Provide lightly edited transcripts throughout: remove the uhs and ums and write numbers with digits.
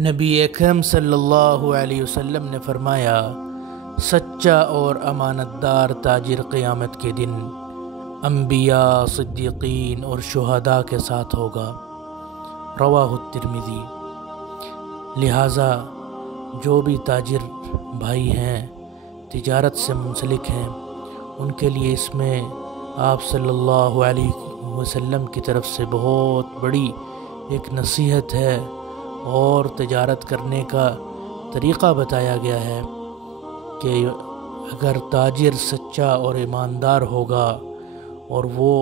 نبی اکرم صلی اللہ علیہ وسلم نے فرمایا، سچا اور امانت دار تاجر قیامت کے دن انبیاء، صدیقین اور شہداء کے ساتھ ہوگا۔ رواہ الترمذی۔ لہٰذا جو بھی تاجر بھائی ہیں، تجارت سے منسلک ہیں، ان کے لیے اس میں آپ صلی اللہ علیہ وسلم کی طرف سے بہت بڑی ایک نصیحت ہے اور تجارت کرنے کا طریقہ بتایا گیا ہے کہ اگر تاجر سچا اور ایماندار ہوگا اور وہ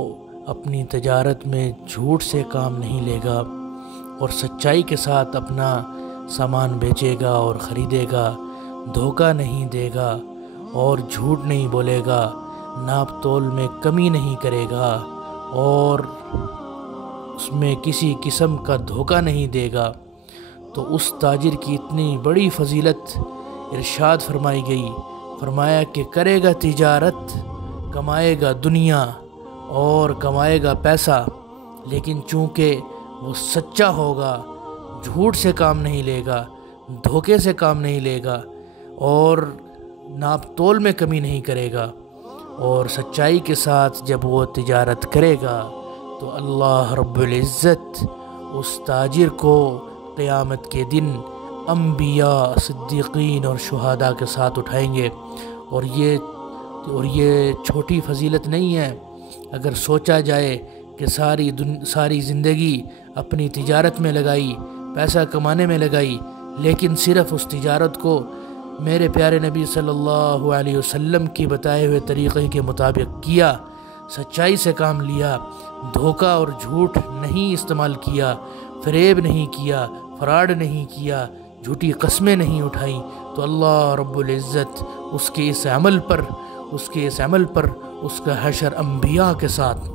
اپنی تجارت میں جھوٹ سے کام نہیں لے گا اور سچائی کے ساتھ اپنا سامان بیچے گا اور خریدے گا، دھوکہ نہیں دے گا اور جھوٹ نہیں بولے گا، ناپ تول میں کمی نہیں کرے گا اور اس میں کسی قسم کا دھوکہ نہیں دے گا، تو اس تاجر کی اتنی بڑی فضیلت ارشاد فرمائی گئی۔ فرمایا کہ کرے گا تجارت، کمائے گا دنیا اور کمائے گا پیسہ، لیکن چونکہ وہ سچا ہوگا، جھوٹ سے کام نہیں لے گا، دھوکے سے کام نہیں لے گا اور ناپ تول میں کمی نہیں کرے گا اور سچائی کے ساتھ جب وہ تجارت کرے گا تو اللہ رب العزت اس تاجر کو قیامت کے دن انبیاء، صدیقین اور شہداء کے ساتھ اٹھائیں گے۔ اور یہ چھوٹی فضیلت نہیں ہے۔ اگر سوچا جائے کہ ساری زندگی اپنی تجارت میں لگائی، پیسہ کمانے میں لگائی، لیکن صرف اس تجارت کو میرے پیارے نبی صلی اللہ علیہ وسلم کی بتائے ہوئے طریقے کے مطابق کیا، سچائی سے کام لیا، دھوکہ اور جھوٹ نہیں استعمال کیا، فریب نہیں کیا، فراڈ نہیں کیا، جھوٹی قسمیں نہیں اٹھائیں، تو اللہ رب العزت اس کے اس عمل پر اس کا حشر انبیاء کے ساتھ،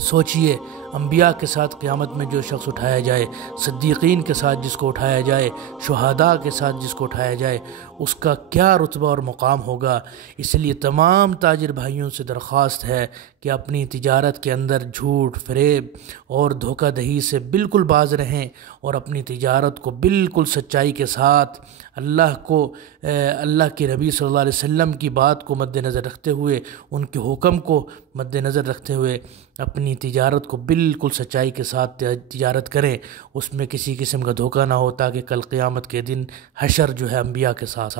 سوچئے انبیاء کے ساتھ قیامت میں جو شخص اٹھایا جائے، صدیقین کے ساتھ جس کو اٹھایا جائے، شہداء کے ساتھ جس کو اٹھایا جائے، اس کا کیا رتبہ اور مقام ہوگا۔ اس لیے تمام تاجر بھائیوں سے درخواست ہے کہ اپنی تجارت کے اندر جھوٹ، فریب اور دھوکہ دہی سے بالکل باز رہیں اور اپنی تجارت کو بالکل سچائی کے ساتھ اللہ کے نبی صلی اللہ علیہ وسلم کی بات کو مد نظر رکھتے ہوئے، ان کے حکم کو مد نظر رکھتے ہوئے اپنی تجارت کو بالکل سچائی کے ساتھ تجارت کریں، اس میں کسی قسم کا دھوکہ نہ ہو، تاکہ کل قیامت کے دن حشر جو ہے انبیاء کے ساتھ